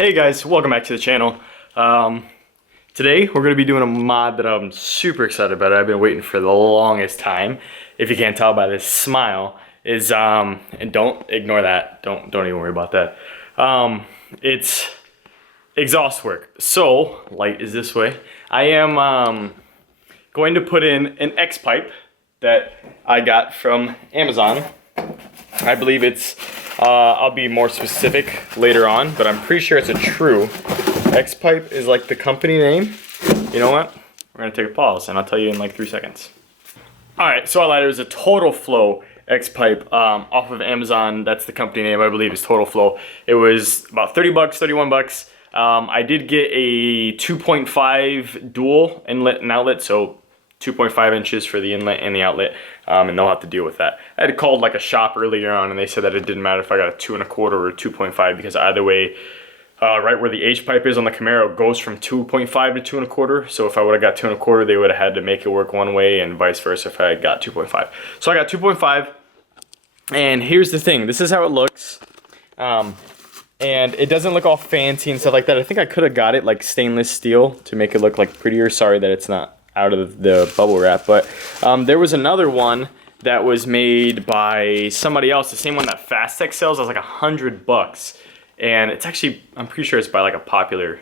Hey guys, welcome back to the channel. Today we're going to be doing a mod that I'm super excited about. I've been waiting for the longest time. If you can't tell by this smile, is and don't ignore that. Don't even worry about that. It's exhaust work. So light is this way. I am going to put in an X pipe that I got from Amazon. I believe it's I'll be more specific later on, but I'm pretty sure it's a true. X pipe is like the company name. You know what? We're gonna take a pause and I'll tell you in like 3 seconds. All right, so I lied. It was a Total Flow X pipe off of Amazon. That's the company name, I believe, is Total Flow. It was about 30 bucks, 31 bucks. I did get a 2.5 dual inlet and outlet, so 2.5 inches for the inlet and the outlet, and they'll have to deal with that. I had called like a shop earlier on and they said that it didn't matter if I got a 2.25 or a 2.5 because either way, right where the H pipe is on the Camaro goes from 2.5 to 2.25. So if I would have got 2.25, they would have had to make it work one way and vice versa if I had got 2.5. So I got 2.5, and here's the thing. This is how it looks. And it doesn't look all fancy and stuff like that. I think I could have got it like stainless steel to make it look like prettier. Sorry that it's not out of the bubble wrap, but there was another one that was made by somebody else, the same one that Fastech sells. It was like $100, and it's actually, I'm pretty sure it's by like a popular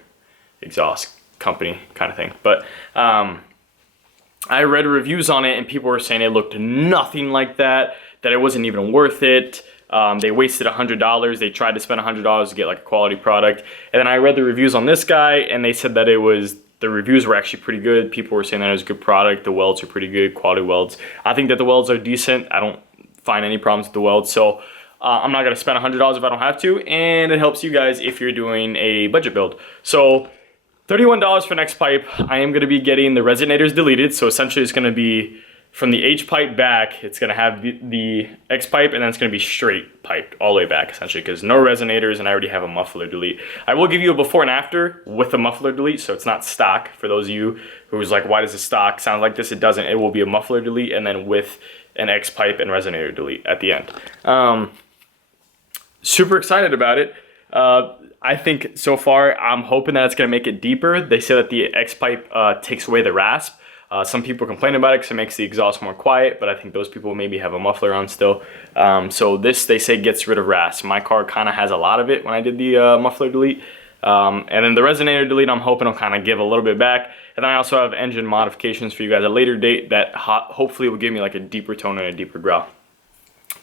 exhaust company kind of thing. But I read reviews on it and people were saying it looked nothing like that it wasn't even worth it. They wasted $100. They tried to spend $100 to get like a quality product, and then I read the reviews on this guy and they said that the reviews were actually pretty good. People were saying that it was a good product. The welds are pretty good, quality welds. I think that the welds are decent. I don't find any problems with the welds. So I'm not gonna spend $100 if I don't have to. And it helps you guys if you're doing a budget build. So $31 for next pipe. I am gonna be getting the resonators deleted. So essentially it's gonna be from the H pipe back, it's gonna have the X pipe, and then it's gonna be straight piped all the way back essentially, because no resonators and I already have a muffler delete. I will give you a before and after with a muffler delete, so it's not stock. For those of you who's like, why does the stock sound like this? It doesn't. It will be a muffler delete and then with an X pipe and resonator delete at the end. Super excited about it. I think so far, I'm hoping that it's gonna make it deeper. They say that the X pipe takes away the rasp. Some people complain about it because it makes the exhaust more quiet, but I think those people maybe have a muffler on still. So this, they say, gets rid of rasp. My car kind of has a lot of it when I did the muffler delete. And then the resonator delete, I'm hoping will kind of give a little bit back. And then I also have engine modifications for you guys at a later date that hopefully will give me like a deeper tone and a deeper growl.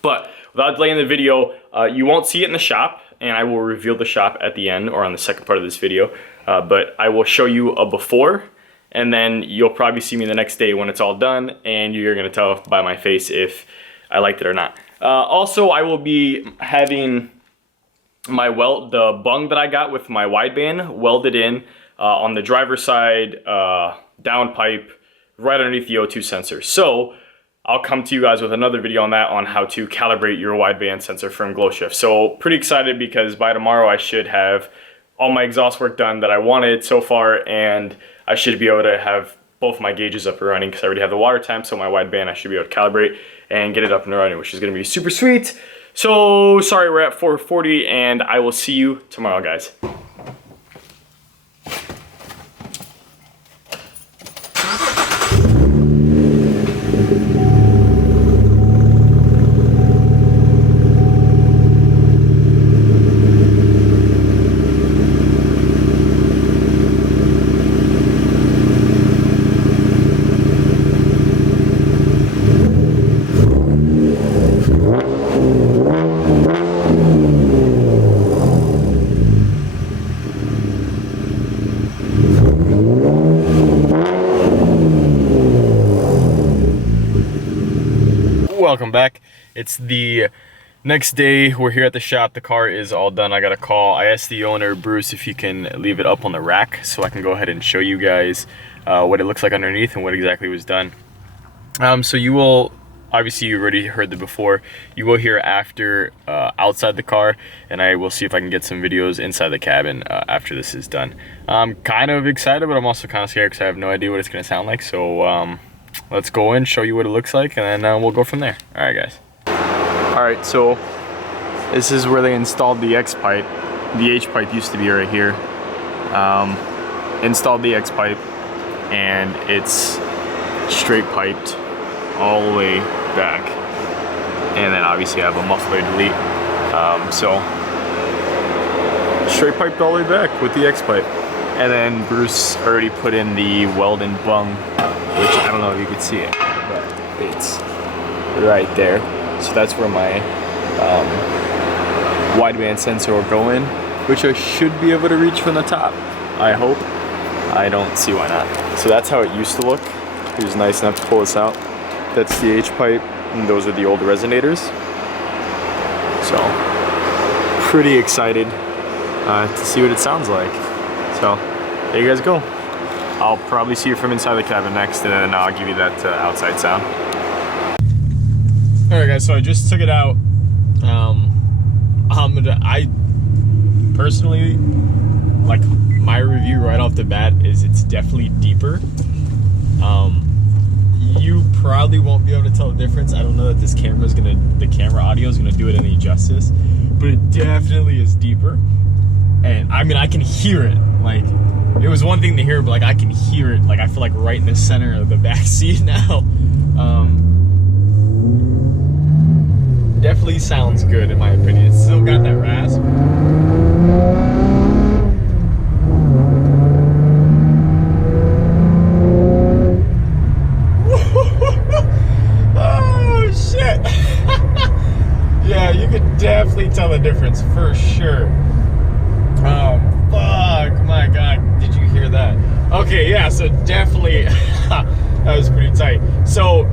But without delaying the video, you won't see it in the shop, and I will reveal the shop at the end or on the second part of this video. But I will show you a before, and then you'll probably see me the next day when it's all done, and you're gonna tell by my face if I liked it or not. Also, I will be having my the bung that I got with my wideband welded in on the driver's side down pipe right underneath the O2 sensor. So I'll come to you guys with another video on that, on how to calibrate your wideband sensor from glow shift. So pretty excited because by tomorrow I should have all my exhaust work done that I wanted so far, and I should be able to have both my gauges up and running because I already have the water temp, so my wideband I should be able to calibrate and get it up and running, which is gonna be super sweet. So sorry we're at 4:40, and I will see you tomorrow, guys. Welcome back. It's the next day. We're here at the shop. The car is all done. I got a call. I asked the owner, Bruce, if he can leave it up on the rack so I can go ahead and show you guys what it looks like underneath and what exactly was done. So you will, obviously you already heard the before, you will hear after outside the car, and I will see if I can get some videos inside the cabin after this is done. I'm kind of excited, but I'm also kind of scared because I have no idea what it's going to sound like. So let's go in, show you what it looks like, and then we'll go from there. All right, guys. All right, so this is where they installed the X pipe. the H pipe used to be right here. Installed the X pipe, and it's straight piped all the way back. And then obviously I have a muffler delete. So straight piped all the way back with the X pipe. And then Bruce already put in the weld and bung, which I don't know if you could see it, but it's right there. So that's where my wideband sensor will go in, which I should be able to reach from the top, I hope. I don't see why not. So that's how it used to look. He was nice enough to pull this out. That's the H pipe, and those are the old resonators. So pretty excited to see what it sounds like. So there you guys go. I'll probably see you from inside the cabin next, and then I'll give you that outside sound. All right, guys. So I just took it out. I personally, like, my review right off the bat is it's definitely deeper. You probably won't be able to tell the difference. I don't know that the camera audio is gonna do it any justice, but it definitely is deeper. And I mean, I can hear it. Like, it was one thing to hear, but like I can hear it. Like, I feel like right in the center of the back seat now. Definitely sounds good in my opinion. It's still got that rasp. Oh shit! Yeah, you could definitely tell the difference for sure. Oh fuck! My god, did you hear that? Okay, yeah. So definitely, that was pretty tight. So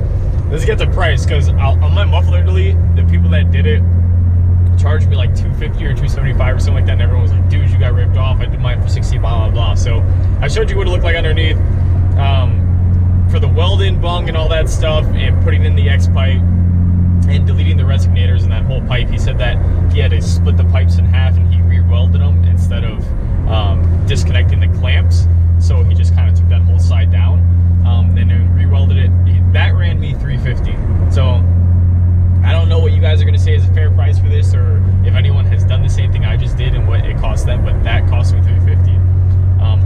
let's get the price, because on my muffler delete, the people that did it charged me like $250 or $275 or something like that, and everyone was like, dude, you got ripped off. I did mine for $60, blah blah blah. So I showed you what it looked like underneath. For the weld-in bung and all that stuff, and putting in the X pipe and deleting the resonators and that whole pipe, he said that he had to split the pipes in half and he re-welded them instead of disconnecting the clamps. So he just kind of took that whole side down, and then re-welded it. That ran me $350. So I don't know what you guys are going to say is a fair price for this, or if anyone has done the same thing I just did and what it cost them, but that cost me $350.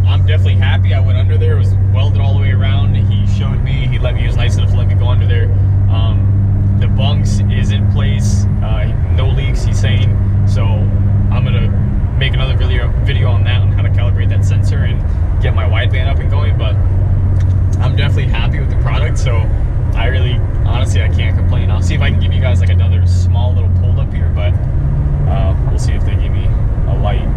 I'm definitely happy. I went under there. It was welded all the way around. He showed me. He was nice enough to let me go under there. The bunks is in place. No leaks, he's saying. So I'm gonna make another video on that, on how to calibrate that sensor and get my wideband up and going. But I'm definitely happy with the product. So I really, honestly, I can't complain. I'll see if I can give you guys like another small little pulled up here, but we'll see if they give me a light.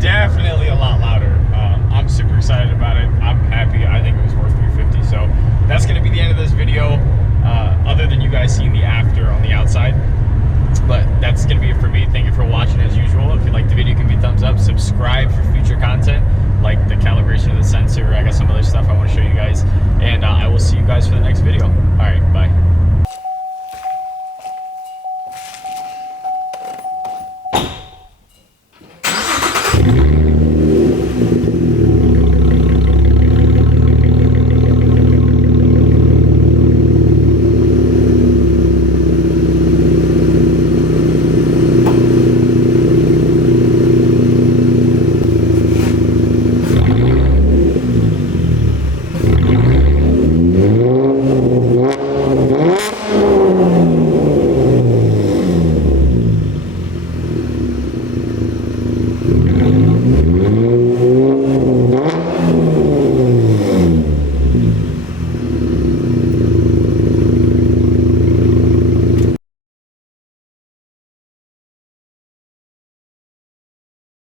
Definitely a lot louder. I'm super excited about it. I'm happy. I think it was worth $350. So that's going to be the end of this video, other than you guys seeing the after on the outside. But that's going to be it for me. Thank you for watching as usual. If you liked the video, give me a thumbs up. Subscribe for future content like the Camaro